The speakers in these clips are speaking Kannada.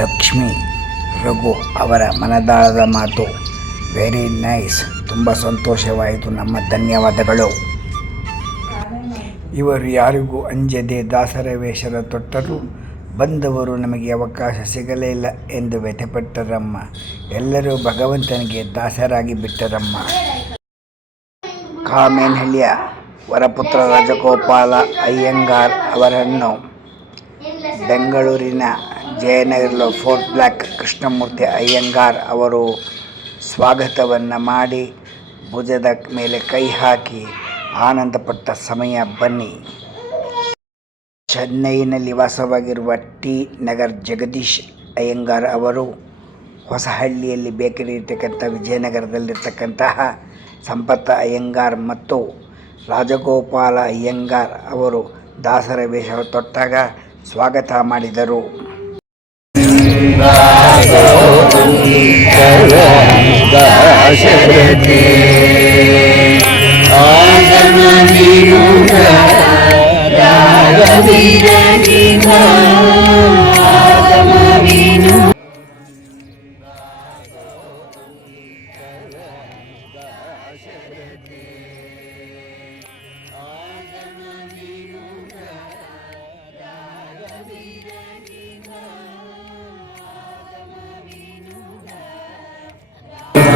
ಲಕ್ಷ್ಮಿ, ರಘು ಅವರ ಮನದಾಳದ ಮಾತು. ವೆರಿ ನೈಸ್ ತುಂಬ ಸಂತೋಷವಾಯಿತು ನಮ್ಮ ಧನ್ಯವಾದಗಳು. ಇವರು ಯಾರಿಗೂ ಅಂಜದೆ ದಾಸರ ವೇಷದ ತೊಟ್ಟರು, ಬಂದವರು ನಮಗೆ ಅವಕಾಶ ಸಿಗಲೇ ಇಲ್ಲ ಎಂದು ವ್ಯಥಪಟ್ಟರಮ್ಮ. ಎಲ್ಲರೂ ಭಗವಂತನಿಗೆ ದಾಸರಾಗಿ ಬಿಟ್ಟರಮ್ಮ. ಕಾಮೇನಹಳ್ಳಿಯ ವರಪುತ್ರ ರಾಜಗೋಪಾಲ ಅಯ್ಯಂಗಾರ್ ಅವರನ್ನು ಬೆಂಗಳೂರಿನ ಜಯನಗರದ ಫೋರ್ಟ್ ಬ್ಲಾಕ್ ಕೃಷ್ಣಮೂರ್ತಿ ಅಯ್ಯಂಗಾರ್ ಅವರು ಸ್ವಾಗತವನ್ನು ಮಾಡಿ ಭುಜದ ಮೇಲೆ ಕೈ ಹಾಕಿ ಆನಂದಪಟ್ಟ ಸಮಯ ಬನ್ನಿ. ಚೆನ್ನೈನಲ್ಲಿ ವಾಸವಾಗಿರುವ ಟಿ ನಗರ್ ಜಗದೀಶ್ ಅಯ್ಯಂಗಾರ್ ಅವರು ಹೊಸಹಳ್ಳಿಯಲ್ಲಿ ಬೇಕರಿ ಇರ್ತಕ್ಕಂಥ ವಿಜಯನಗರದಲ್ಲಿರ್ತಕ್ಕಂತಹ ಸಂಪತ್ತ ಅಯ್ಯಂಗಾರ್ ಮತ್ತು ರಾಜಗೋಪಾಲ ಅಯ್ಯಂಗಾರ್ ಅವರು ದಾಸರ ವೇಷ ತೊಟ್ಟಾಗ ಸ್ವಾಗತ ಮಾಡಿದರು. दासों कलम दाशरथे आगमनियुग रागवीरनिमा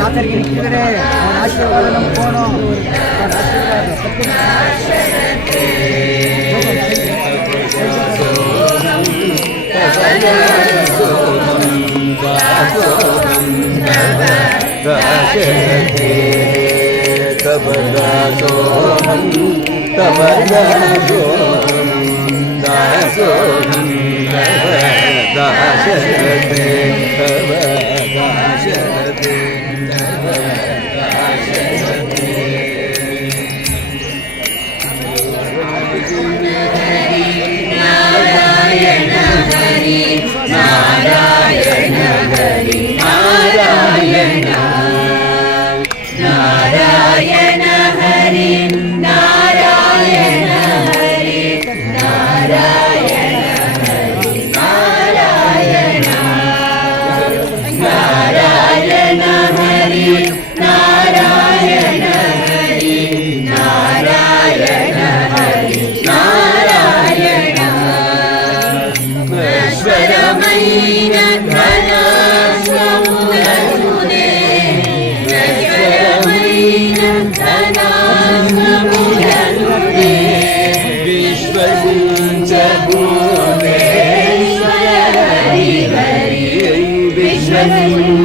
ದಾತರಿಗೆ ನಿಂತಿದ್ರೆ ಅವನ ಆಶೀರ್ವಾದ ನಮ್ಮ ಫೋನು ಅವನ ಆಶೀರ್ವಾದ ಶರಣೆ ಕಬದ ಸೋಹಂ ಕಬದ ಸೋಹಂ ದಾಸೋಹಂ ಕಬದ ಶರಣೆ ಕಬದ Amen.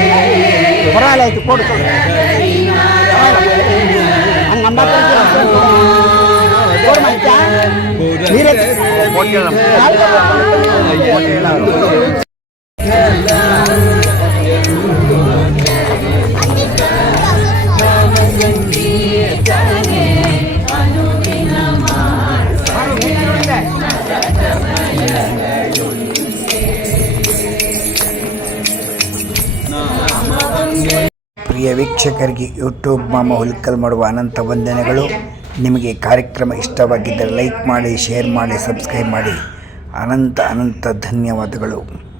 பரவாயில்ல போட்டு சொல்றேன் அங்க அம்மா போடுமா நீரே போட்டு. ವೀಕ್ಷಕರಿಗೆ ಯೂಟ್ಯೂಬ್ ಮಾಮ ಹುಲ್ಕಲ್ ಮಾಡುವ ಅನಂತ ವಂದನೆಗಳು. ನಿಮಗೆ ಕಾರ್ಯಕ್ರಮ ಇಷ್ಟವಾಗಿದ್ದರೆ ಲೈಕ್ ಮಾಡಿ ಶೇರ್ ಮಾಡಿ ಸಬ್ಸ್ಕ್ರೈಬ್ ಮಾಡಿ. ಅನಂತ ಅನಂತ ಧನ್ಯವಾದಗಳು.